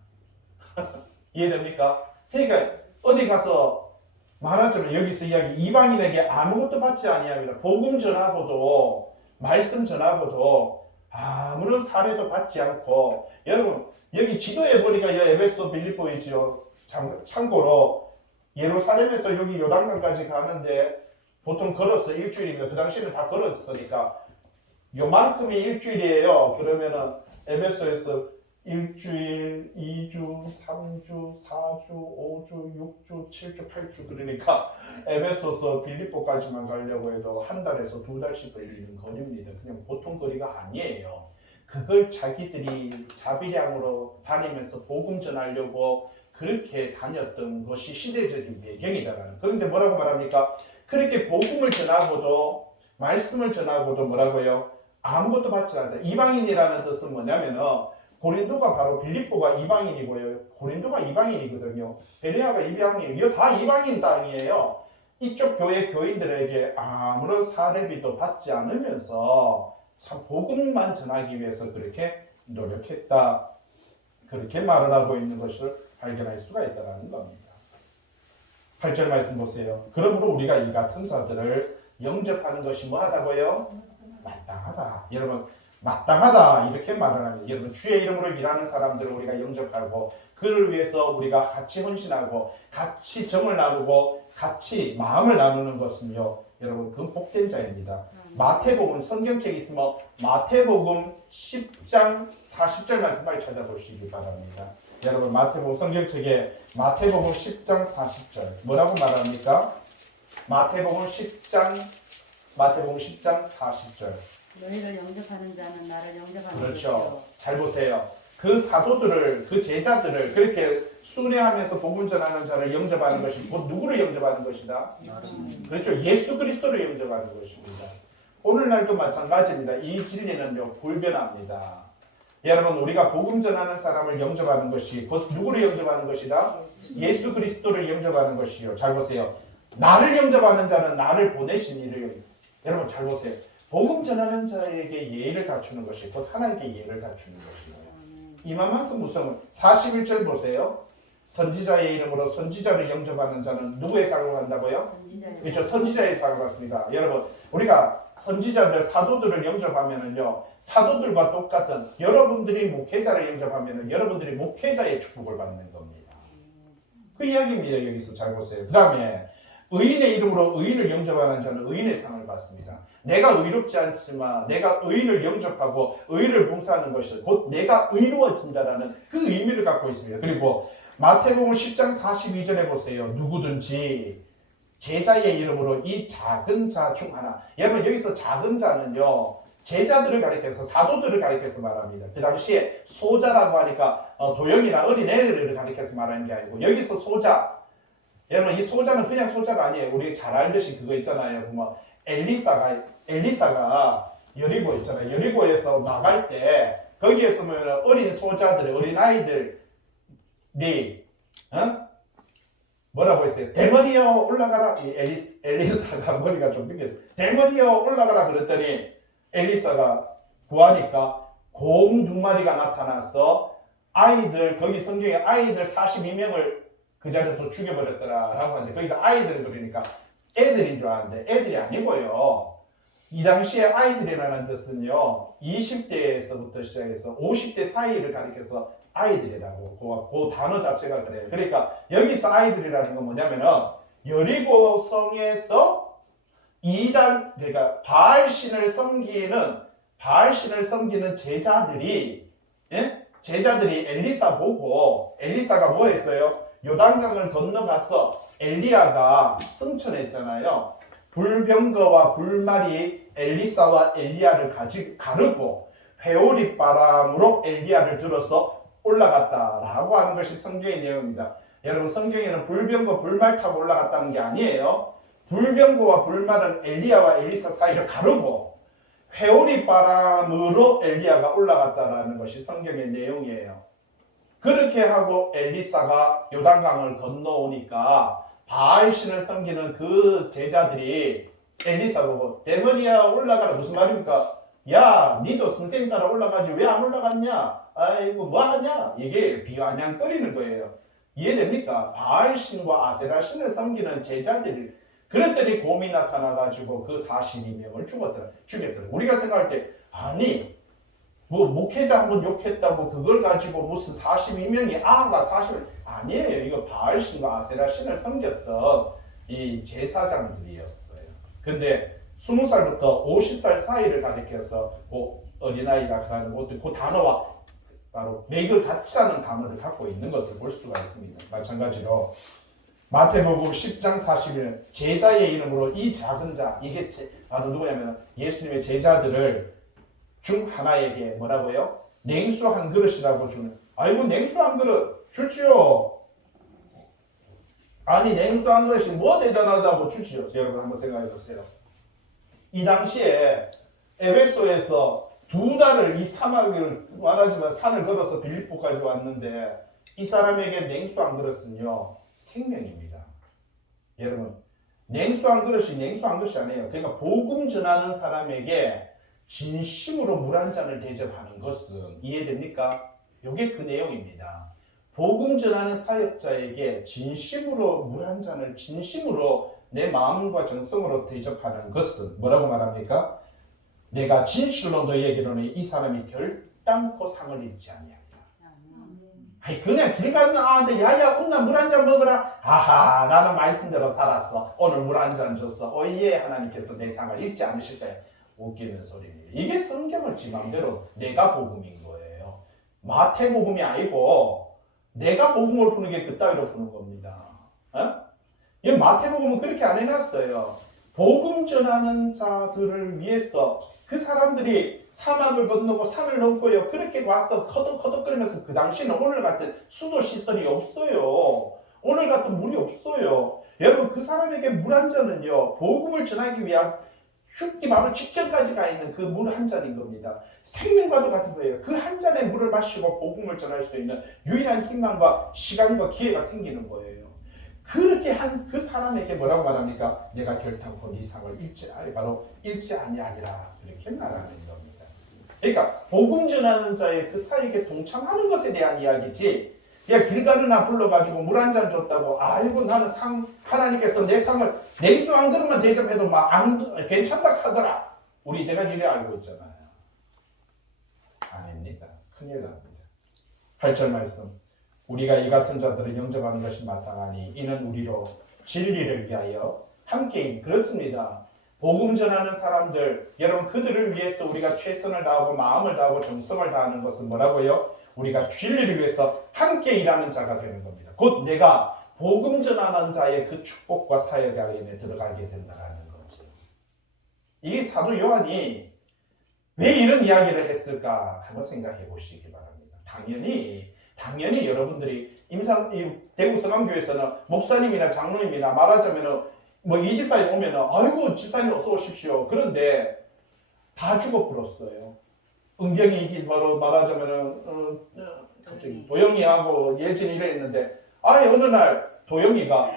이해됩니까? 그러니까 어디 가서 말하자면 여기서 이야기 이방인에게 아무것도 받지 아니함이라. 복음 전하고도 말씀 전하고도 아무런 사례도 받지 않고. 여러분 여기 지도에 보니까 에베소 빌립보이지요. 참고로 예루살렘에서 여기 요단강까지 가는데 보통 걸어서 일주일입니다. 그 당시에는 다 걸었으니까 요만큼이 일주일이에요. 그러면은 에베소에서 일주일, 2주, 3주, 4주, 5주, 6주, 7주, 8주. 그러니까 에베소서 빌립보까지만 가려고 해도 한 달에서 두 달씩 걸리는 거리입니다. 그냥 보통 거리가 아니에요. 그걸 자기들이 자비량으로 다니면서 복음 전하려고 그렇게 다녔던 것이 시대적인 배경이다라는. 그런데 뭐라고 말합니까? 그렇게 복음을 전하고도 말씀을 전하고도 뭐라고요? 아무것도 받지 않는다. 이방인이라는 뜻은 뭐냐면은 고린도가 바로 빌립보가 이방인이고요. 고린도가 이방인이거든요. 베레아가 이방인이에요. 이거 다 이방인 땅이에요. 이쪽 교회 교인들에게 아무런 사례비도 받지 않으면서 참 복음만 전하기 위해서 그렇게 노력했다. 그렇게 말을 하고 있는 것을 발견할 수가 있다는 겁니다. 8절 말씀 보세요. 그러므로 우리가 이 같은 자들을 영접하는 것이 뭐하다고요? 마땅하다. 여러분 마땅하다 이렇게 말을 합니다. 여러분 주의 이름으로 일하는 사람들을 우리가 영접하고 그를 위해서 우리가 같이 헌신하고 같이 정을 나누고 같이 마음을 나누는 것은요. 여러분 그건 복된 자입니다. 마태복음 성경책이 있으면 마태복음 10장 40절 말씀 빨리 찾아보시기 바랍니다. 여러분 마태복음 성경책에 마태복음 10장 40절 뭐라고 말합니까? 마태복음 10장 40절. 너희를 영접하는 자는 나를 영접하는 그렇죠. 것이요. 잘 보세요. 그 사도들을 그 제자들을 그렇게 순회하면서 복음 전하는 자를 영접하는 것이 곧 누구를 영접하는 것이다? 그렇죠. 예수 그리스도를 영접하는 것입니다. 오늘날도 마찬가지입니다. 이 진리는요 불변합니다. 여러분 우리가 복음 전하는 사람을 영접하는 것이 곧 누구를 영접하는 것이다? 예수 그리스도를 영접하는 것이요. 잘 보세요. 나를 영접하는 자는 나를 보내신 이를. 여러분 잘 보세요. 복음 전하는 자에게 예의를 갖추는 것이 곧 하나님께 예의를 갖추는 것이에요. 이만큼 무서운 41절 보세요. 선지자의 이름으로 선지자를 영접하는 자는 누구의 상을 받는다고요? 그렇죠. 선지자의 상을 받습니다. 여러분 우리가 선지자들 사도들을 영접하면은요 사도들과 똑같은 여러분들이 목회자를 영접하면은 여러분들이 목회자의 축복을 받는 겁니다. 그 이야기입니다. 여기서 잘 보세요. 그 다음에 의인의 이름으로 의인을 영접하는 자는 의인의 상을 받습니다. 내가 의롭지 않지만 내가 의인을 영접하고 의인을 봉사하는 것이 곧 내가 의로워진다라는 그 의미를 갖고 있습니다. 그리고 마태복음 10장 42절에 보세요. 누구든지 제자의 이름으로 이 작은 자 중 하나. 여러분 여기서 작은 자는요 제자들을 가리켜서 사도들을 가리켜서 말합니다. 그 당시에 소자라고 하니까 도영이나 어린애를 가리켜서 말하는 게 아니고 여기서 소자. 여러분 이 소자는 그냥 소자가 아니에요. 우리 잘 알듯이 그거 있잖아요. 뭐 엘리사가 여리고 있잖아요. 여리고에서 나갈 때 거기에서 보면 어린 소자들, 어린 아이들이 뭐라고 했어요? 대머리여 올라가라. 이 엘리사가 머리가 좀 삐끗해서 대머리여 올라가라 그랬더니 엘리사가 구하니까 곰 2마리가 나타나서 아이들 거기 성경에 아이들 42명을 그 자리에서 죽여버렸더라라고 하는데 거기가 아이들 그러니까 애들인 줄 아는데 애들이 아니고요. 이 당시에 아이들이라는 뜻은요 20대에서부터 시작해서 50대 사이를 가리켜서 아이들이라고 그 단어 자체가 그래요. 그러니까 여기서 아이들이라는 건 뭐냐면은 여리고 성에서 이단 그러니까 바알신을 섬기는 제자들이 엘리사 보고 엘리사가 뭐 했어요? 요단강을 건너가서 엘리야가 승천했잖아요. 불병거와 불말이 엘리사와 엘리야를 가르고 회오리 바람으로 엘리야를 들어서 올라갔다라고 하는 것이 성경의 내용입니다. 여러분, 성경에는 불병거 불말 타고 올라갔다는 게 아니에요. 불병거와 불말은 엘리야와 엘리사 사이를 가르고 회오리 바람으로 엘리야가 올라갔다라는 것이 성경의 내용이에요. 그렇게 하고 엘리사가 요단강을 건너오니까 바알신을 섬기는 그 제자들이 엘리사 보고 대머리야 올라가라. 무슨 말입니까? 야, 니도 선생님 따라 올라가지 왜 안 올라갔냐? 아이고 뭐하냐? 이게 비아냥거리는 거예요. 이해됩니까? 바알신과 아세라신을 섬기는 제자들이 그랬더니 곰이 나타나가지고 그 42명을 죽였더라. 우리가 생각할 때 아니 뭐 목회자 한번 욕했다고 그걸 가지고 무슨 42명이 아가 40명 아니에요. 이거 바알신과 아세라신을 섬겼던 이 제사장들이었어요. 근데 20살부터 50살 사이를 가리켜서 그 어린아이가 하는 그 단어와 바로 맥을 같이 하는 단어를 갖고 있는 것을 볼 수가 있습니다. 마찬가지로 마태복음 10장 40일 제자의 이름으로 이 작은 자, 이게 바로 누구냐면 예수님의 제자들을 중 하나에게 뭐라고요? 냉수 한 그릇이라고 주는. 아이고 냉수 한 그릇 주지요. 아니 냉수 한 그릇이 뭐 대단하다고 주지요. 여러분 한번 생각해 보세요. 이 당시에 에베소에서 2달을 이 사막을 말하지만 산을 걸어서 빌립보까지 왔는데 이 사람에게 냉수 한 그릇은요 생명입니다. 여러분 냉수 한 그릇이 아니에요. 그러니까 복음 전하는 사람에게 진심으로 물 한 잔을 대접하는 것은 이해됩니까? 이게 그 내용입니다. 복음 전하는 사역자에게 진심으로 물 한 잔을 진심으로 내 마음과 정성으로 대접하는 것은 뭐라고 말합니까? 내가 진실로 너희에게로는 이 사람이 결단코 상을 잃지 아니하리라. 아니 그냥 길 가는 나한테 야야 온나 물 한 잔 먹어라. 아하 나는 말씀대로 살았어. 오늘 물 한 잔 줬어. 오예 하나님께서 내 상을 잃지 않으실 거야. 웃기는 소리입니다. 이게 성경을 지 맘대로 내가 복음인 거예요. 마태복음이 아니고 내가 복음을 푸는 게 그따위로 푸는 겁니다. 이 마태복음은 그렇게 안 해놨어요. 복음 전하는 자들을 위해서 그 사람들이 사막을 건너고 산을 넘고요. 그렇게 와서 커덕커덕거리면서 그 당시에는 오늘 같은 수도 시설이 없어요. 오늘 같은 물이 없어요. 여러분 그 사람에게 물 한 잔은요. 복음을 전하기 위한 죽기 바로 직전까지 가 있는 그 물 한 잔인 겁니다. 생명과도 같은 거예요. 그 한 잔의 물을 마시고 복음을 전할 수 있는 유일한 희망과 시간과 기회가 생기는 거예요. 그렇게 한 그 사람에게 뭐라고 말합니까? 내가 결단코 네 상을 잃지 아니하리라 이렇게 말하는 겁니다. 그러니까 복음 전하는 자의 그 사역에 동참하는 것에 대한 이야기지. 야 길 가르나 불러가지고 물 한 잔 줬다고 아이고 나는 하나님께서 내 상을 냉수 한 그릇만 대접해도 막 괜찮다 하더라. 우리 대가지를 알고 있잖아요. 아닙니다. 큰일 납니다. 8절 말씀. 우리가 이 같은 자들을 영접하는 것이 마땅하니 이는 우리로 진리를 위하여 함께 그렇습니다. 복음 전하는 사람들 여러분 그들을 위해서 우리가 최선을 다하고 마음을 다하고 정성을 다하는 것은 뭐라고요? 우리가 진리를 위해서 함께 일하는 자가 되는 겁니다. 곧 내가 복음 전하는 자의 그 축복과 사역 안에 들어가게 된다는 거죠. 이게 사도 요한이 왜 이런 이야기를 했을까 한번 생각해 보시기 바랍니다. 당연히 여러분들이 대구 서강교회에서는 목사님이나 장로님이나 말하자면 뭐 이 집사님 오면은 아이고 집사님 어서 오십시오. 그런데 다 죽어버렸어요. 은경이 바로 말하자면은 갑자기 도영이하고 예진이 이랬는데 어느 날 도영이가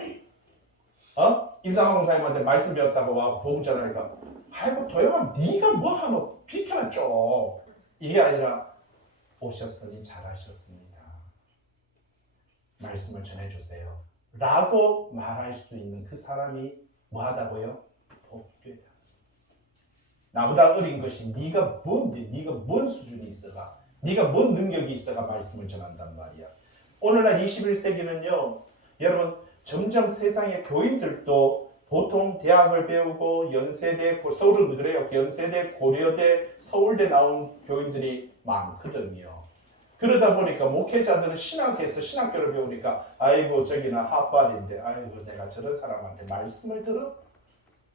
임상환 목사님한테 말씀 배웠다고 와서 복음 전하니까 아이고 도영아 네가 뭐 하노 비켜라 좀 이게 아니라 오셨으니 잘하셨습니다. 말씀을 전해주세요. 라고 말할 수 있는 그 사람이 뭐하다고요? 복되다. 나보다 어린 것이 네가 뭔 수준이 있어가 네가 뭔 능력이 있어가 말씀을 전한단 말이야. 오늘날 21세기는요. 여러분 점점 세상의 교인들도 보통 대학을 배우고 연세대, 서울은 그래요. 연세대, 고려대, 서울대 나온 교인들이 많거든요. 그러다 보니까 목회자들은 신학에서 신학교를 배우니까 아이고 저기는 핫발인데 아이고 내가 저런 사람한테 말씀을 들어?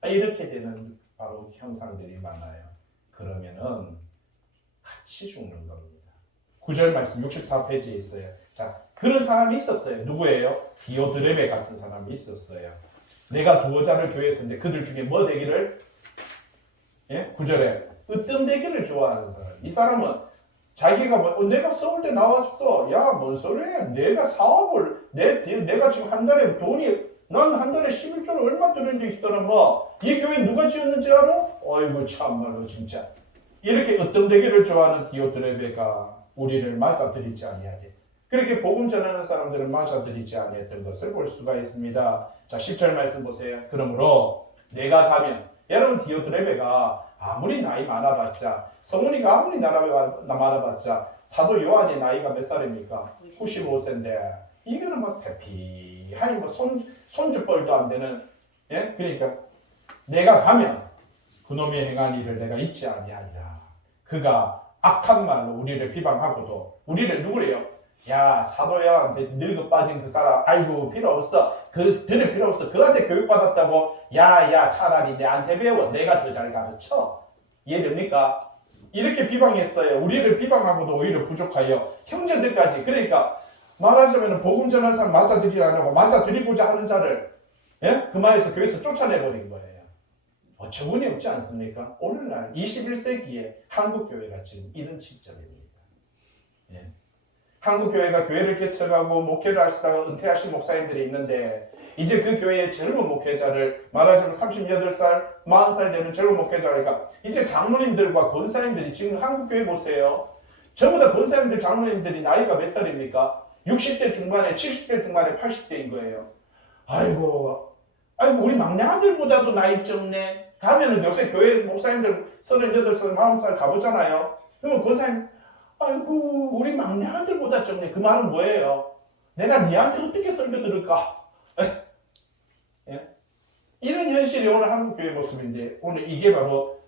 이렇게 되는 바로 현상들이 많아요. 그러면은 같이 죽는 겁니다. 9절 말씀 64페이지에 있어요. 자, 그런 사람이 있었어요. 누구예요? 디오드레베 같은 사람이 있었어요. 내가 두어 자를 교회에 썼는데 그들 중에 뭐 되기를? 예? 9절에 으뜸되기를 좋아하는 사람. 이 사람은 자기가 내가 서울대 나왔어. 야, 뭔 소리야? 내가 사업을 내가 지금 한 달에 난 한 달에 11조를 얼마 드는데 이 사람 이 교회 누가 지었는지 알아? 어이구 참말로 진짜. 이렇게 으뜸되기를 좋아하는 디오드레베가 우리를 맞아들이지 아니하게. 그렇게 복음 전하는 사람들을 맞아들이지 아니했던 것을 볼 수가 있습니다. 자, 10절 말씀 보세요. 그러므로 내가 가면 여러분 디오드레베가 아무리 나이 많아봤자 성훈이가 아무리 많아봤자 사도 요한의 나이가 몇 살입니까? 95세인데 이거는 뭐 세피하니 뭐 손주뻘도 안 되는 예? 그러니까 내가 가면 그놈이 행한 일을 내가 잊지 아니하리라. 그가 악한 말로 우리를 비방하고도 우리를 누구래요? 야 사도야 늙어 빠진 그 사람 아이고 필요 없어 들을 필요 없어 그한테 교육받았다고 야야 차라리 내한테 배워 내가 더 잘 가르쳐 이해됩니까? 이렇게 비방했어요. 우리를 비방하고도 오히려 부족하여 형제들까지 그러니까 말하자면 복음 전하는 사람 맞아들이지 않고 맞아들이고자 하는 자를 예? 그 말에서 교회에서 쫓아내버린 거예요. 어처구니 없지 않습니까? 오늘날 21세기에 한국교회가 지금 이런 시점입니다. 예. 한국교회가 교회를 개척하고 목회를 하시다가 은퇴하신 목사님들이 있는데 이제 그 교회의 젊은 목회자를 말하자면 38살, 40살 되는 젊은 목회자니까 이제 장로님들과 권사님들이 지금 한국교회 보세요. 전부 다 권사님들, 장로님들이 나이가 몇 살입니까? 60대 중반에, 70대 중반에, 80대인 거예요. 아이고 우리 막내 아들보다도 나이 적네. 가면은 요새 교회 목사님들 38살, 40살 가보잖아요. 그러면 권사님 아이고 우리 막내 아들보다 적네. 그 말은 뭐예요? 내가 니한테 어떻게 설교 들을까? 예? 이런 현실이 오늘 한국교회 모습인데 오늘 이게 바로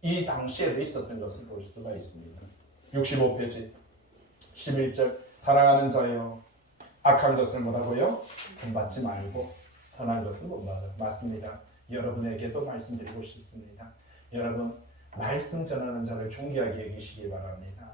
이 당시에도 있었던 것을 볼 수가 있습니다. 65페이지 11절 사랑하는 자여 악한 것을 뭐라고요? 본받지 말고 선한 것을 본받아. 맞습니다. 여러분에게도 말씀드리고 싶습니다. 여러분 말씀 전하는 자를 존귀하게 여기시기 바랍니다.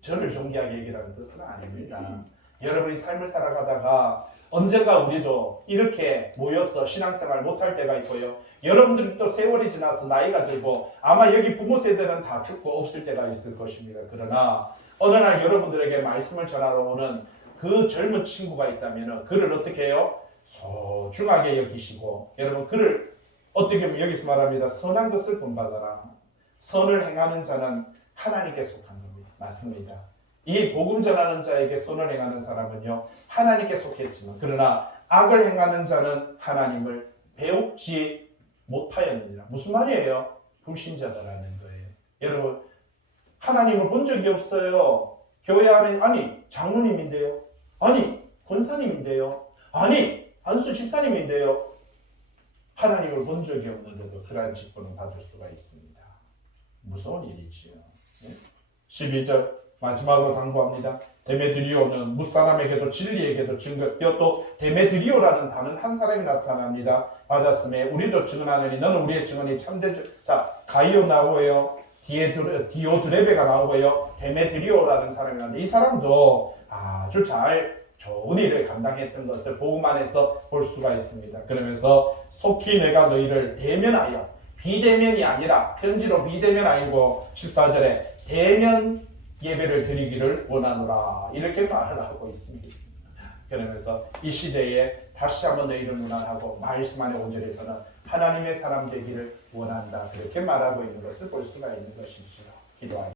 저를 존귀하게 여기라는 뜻은 아닙니다. 여러분이 삶을 살아가다가 언젠가 우리도 이렇게 모여서 신앙생활 못할 때가 있고요. 여러분들이 또 세월이 지나서 나이가 들고 아마 여기 부모 세대는 다 죽고 없을 때가 있을 것입니다. 그러나 어느 날 여러분들에게 말씀을 전하러 오는 그 젊은 친구가 있다면 그를 어떻게 해요? 소중하게 여기시고 여러분 그를 어떻게 보면 여기서 말합니다. 선한 것을 본받아라. 선을 행하는 자는 하나님께 속한 겁니다. 맞습니다. 이 복음 전하는 자에게 선을 행하는 사람은요 하나님께 속했지만 그러나 악을 행하는 자는 하나님을 배우지 못하였느니라. 무슨 말이에요? 불신자다라는 거예요. 여러분 하나님을 본 적이 없어요. 교회 안에 아니 장로님인데요. 아니 권사님인데요. 아니 안수 집사님인데요. 하나님을 본 적이 없는데도 그러한 직분을 받을 수가 있습니다. 무서운 일이지요. 12절 마지막으로 당부합니다. 데메드리오는 무사람에게도 진리에게도 증거 또 데메드리오라는 다른 한 사람이 나타납니다. 받았음에 우리도 증언하느니 너는 우리의 증언이 참된 자 가이오 나오고요. 디오드레베가 나오고요. 데메드리오라는 사람이 나오는데 이 사람도 아주 잘 좋은 일을 감당했던 것을 복음 안에서 볼 수가 있습니다. 그러면서 속히 내가 너희를 대면하여 비대면이 아니라 편지로 비대면 아니고 14절에 대면 예배를 드리기를 원하노라 이렇게 말을 하고 있습니다. 그러면서 이 시대에 다시 한번 너희를 문안하고 말씀 안에 5절에서는 하나님의 사람 되기를 원한다 그렇게 말하고 있는 것을 볼 수가 있는 것이죠. 기도합니다.